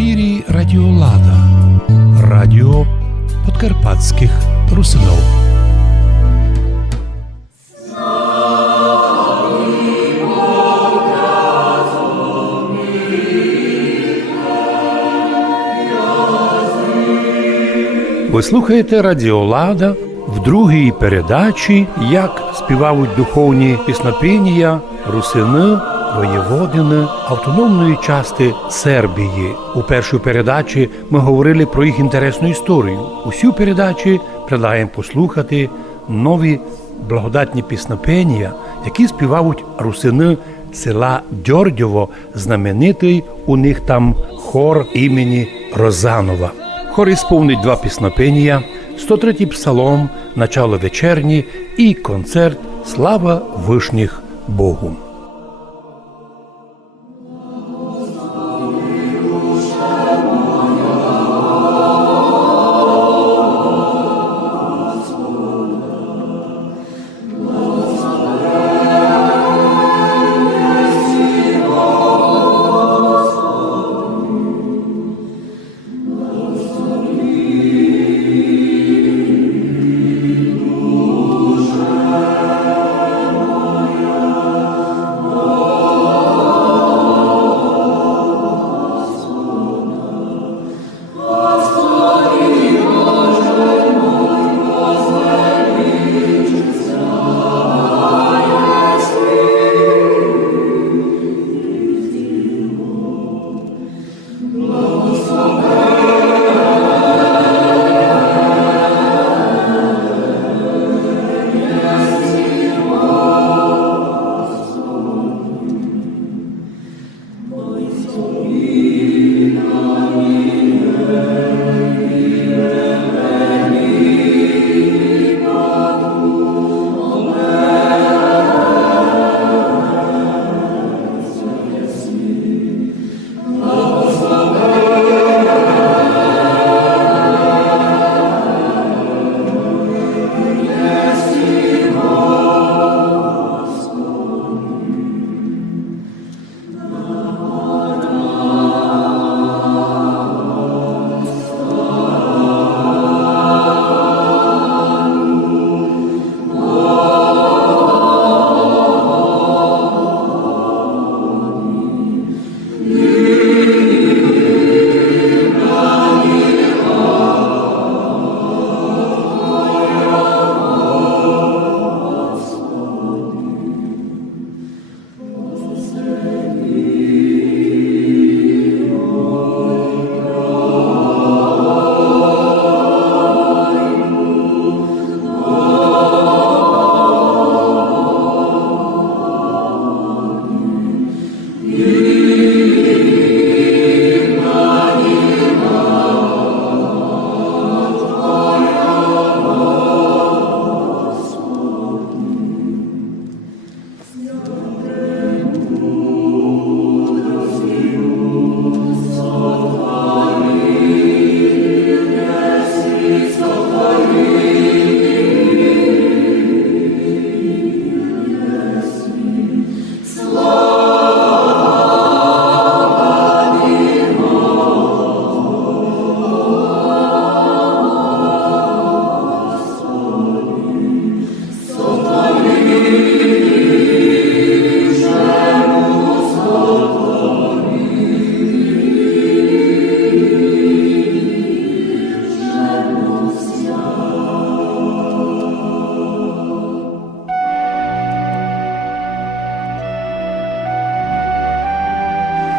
ефірі Радіо Лада, радіо подкарпатських русинов. Ви слухаєте Радіо Лада в другій передачі, як співають духовні піснопіння русини, воєводини автономної частини Сербії. У першій передачі ми говорили про їх інтересну історію. У цій передачі предлагаємо послухати нові благодатні піснопіння, які співають русини села Дьордьово, знаменитий у них там хор імені Розанова. Хор ісповнить два піснопіння, 103-й псалом, начало вечерні і концерт «Слава вишніх Богу».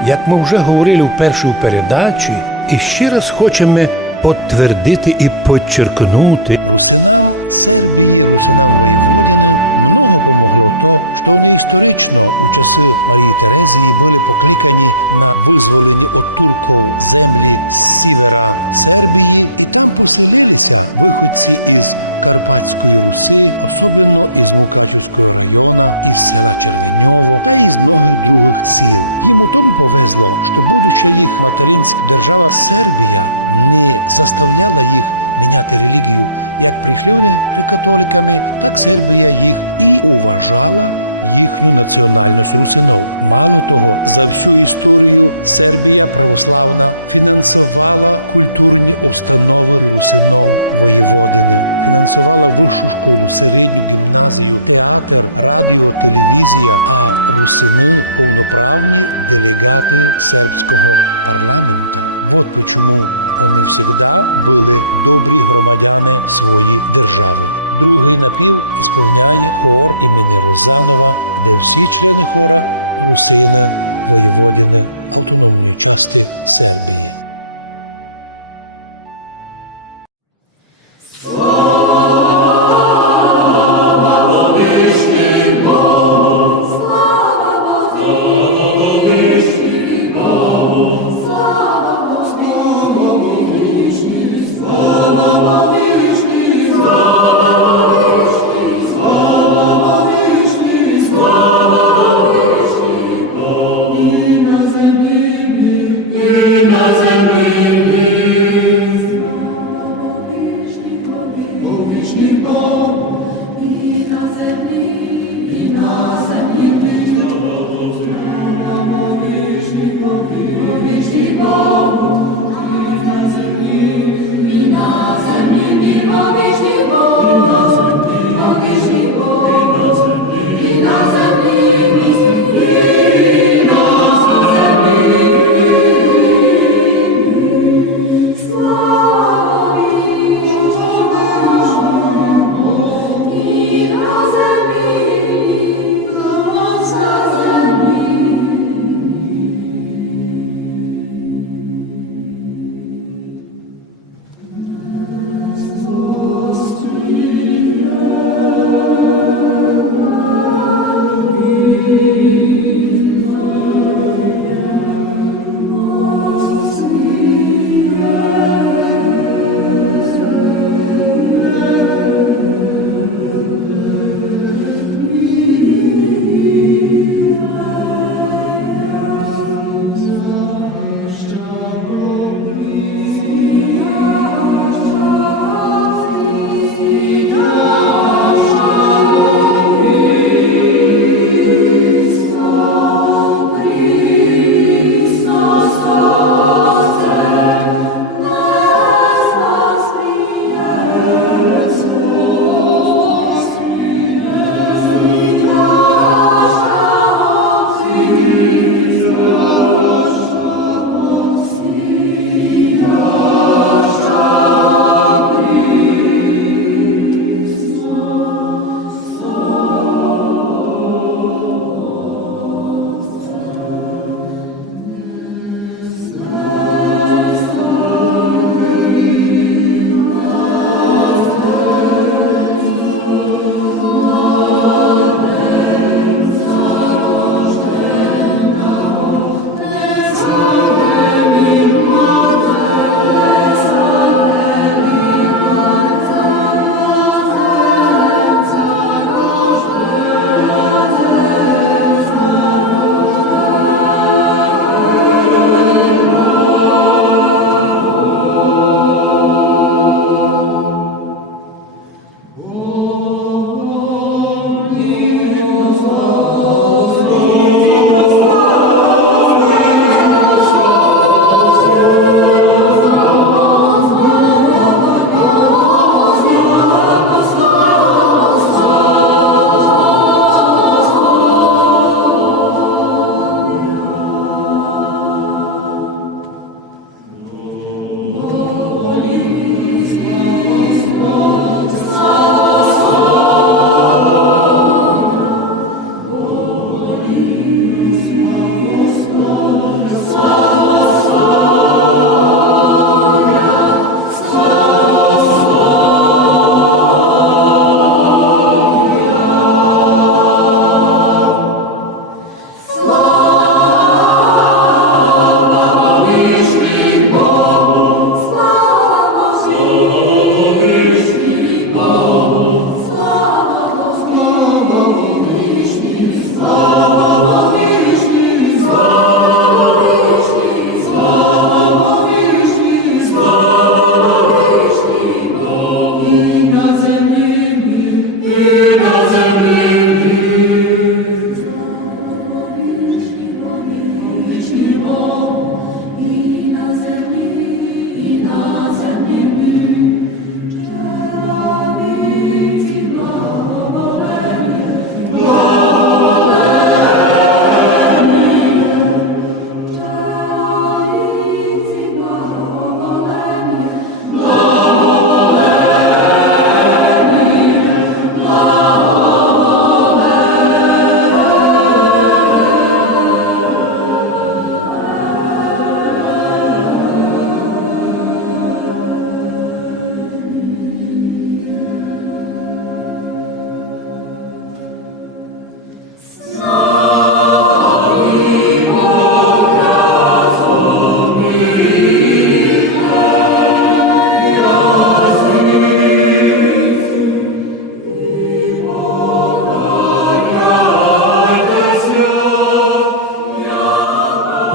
Як ми вже говорили в першій передачі, і ще раз хочемо підтвердити і підчеркнути,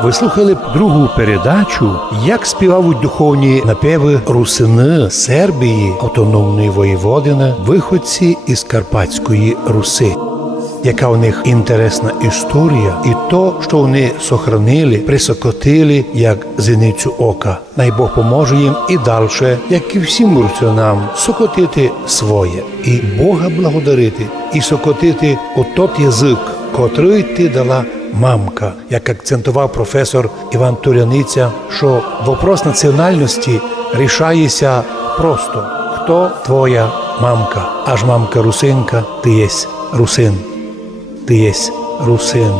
Ви слухали б другу передачу, як співають духовні напеви русини Сербії, автономної воєводини, виходці із Карпатської Руси. яка у них інтересна історія, і то, що вони сохранили, присокотили, як зіницю ока. Най Бог поможе їм і дальше, як і всім русинам, сокотити своє, і Бога благодарити, і сокотити отот язик, котрий ти дала мамка, як акцентував професор Іван Туряниця, що вопрос національності рішається просто. Хто твоя мамка? Аж мамка русинка, ти єсь русин. Ти єсь русин.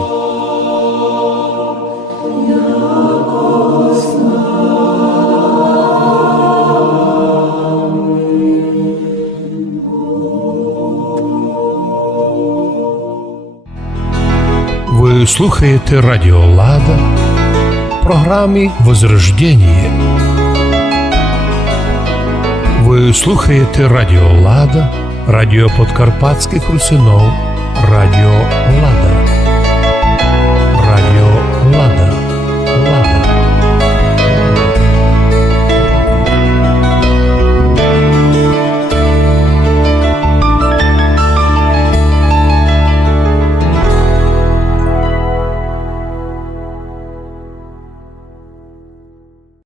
Ви слухаєте Радіо Лада в програмі «Возрождение». Ви слухаєте Радіо Лада, радіо подкарпатських русинов, Радіо Лада.